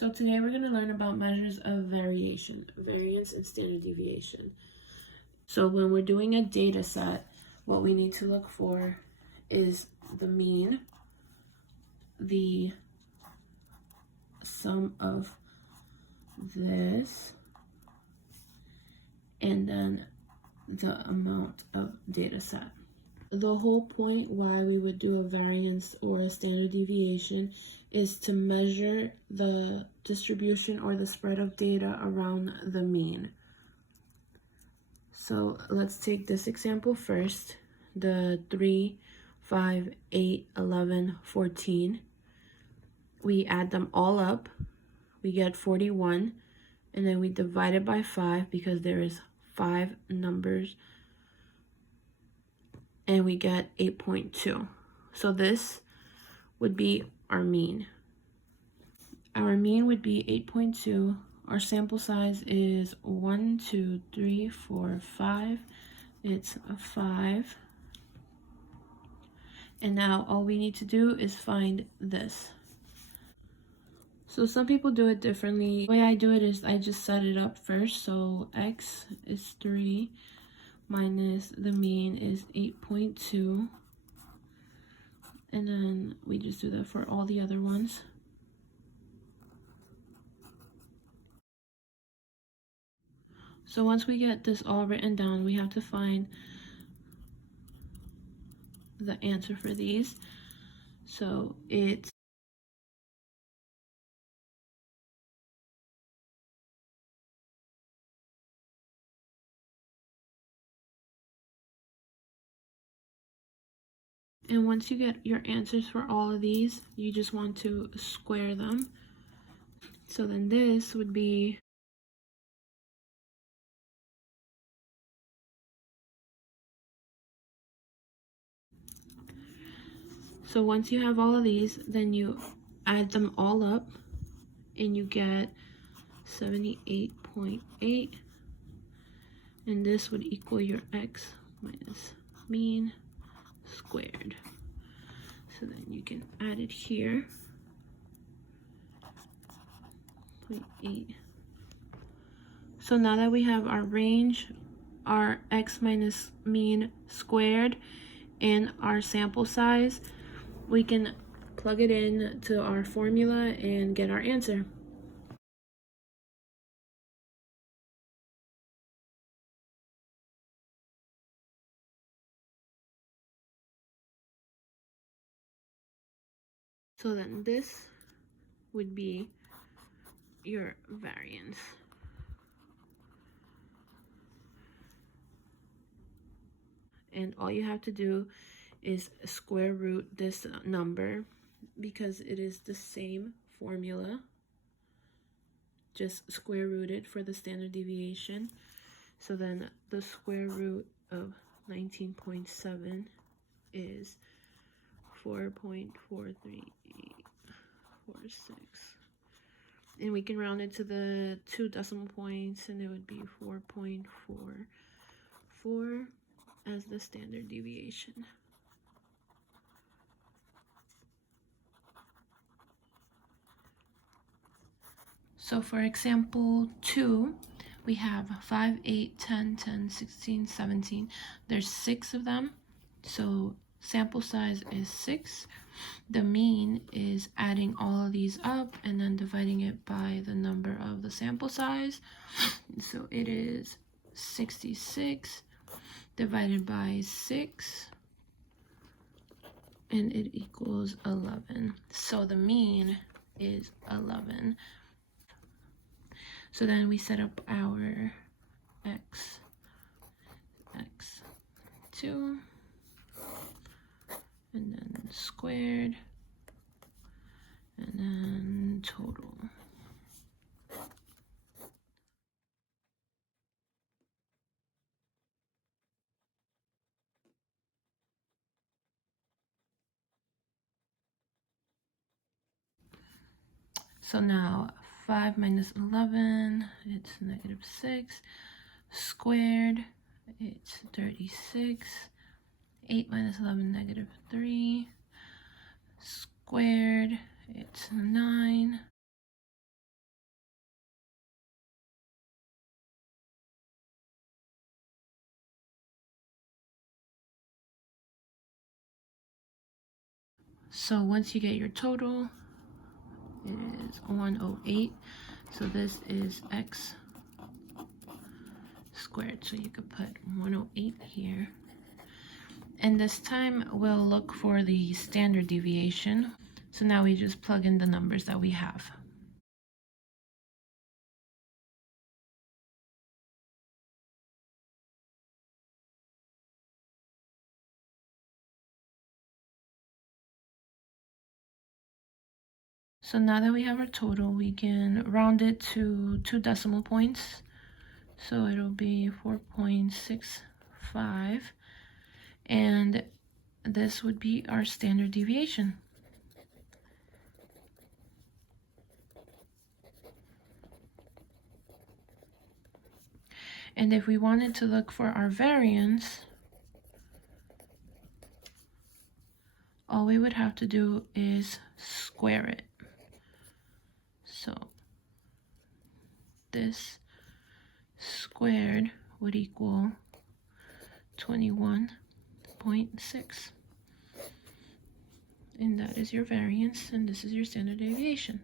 So today we're going to learn about measures of variation, variance, and standard deviation. So when we're doing a data set, what we need to look for is the mean, the sum of this, and then the amount of data set. The whole point why we would do a variance or a standard deviation is to measure the distribution or the spread of data around the mean. So let's take this example first, the 3, 5, 8, 11, 14. We add them all up, we get 41, and then we divide it by 5 because there is 5 numbers, and we get 8.2. So this would be our mean. Our mean would be 8.2. Our sample size is 1, 2, 3, 4, 5. It's 5. And now all we need to do is find this. So some people do it differently. The way I do it is I just set it up first. So x is 3 minus the mean is 8.2. And then we just do that for all the other ones. So once we get this all written down, we have to find the answer for these. So it's and once you get your answers for all of these, you just want to square them. So then this would be so once you have all of these, then you add them all up and you get 78.8, and this would equal your x minus mean squared. So then you can add it here, 0.8. So now that we have our range, our x minus mean squared, and our sample size, we can plug it in to our formula and get our answer. So then this would be your variance. And all you have to do is square root this number because it is the same formula. Just square root it for the standard deviation. So then the square root of 19.7 is 4.43846. And we can round it to the 2 decimal points, and it would be 4.44 as the standard deviation. So for example 2, we have 5, 8, 10, 10, 16, 17. There's 6 of them. So sample size is 6. The mean is adding all of these up and then dividing it by the number of the sample size. So it is 66 divided by 6, and it equals 11. So the mean is 11. So then we set up our x2, and then squared, and then total. So now 5 minus 11, it's -6, squared, it's 36, 8 minus 11, -3, squared, it's 9, So once you get your total, it is 108. So this is x squared. So you could put 108 here. And this time we'll look for the standard deviation. So now we just plug in the numbers that we have. So now that we have our total, we can round it to 2 decimal points. So it'll be 4.65. And this would be our standard deviation. And if we wanted to look for our variance, all we would have to do is square it. So this squared would equal 21.6. And that is your variance, and this is your standard deviation.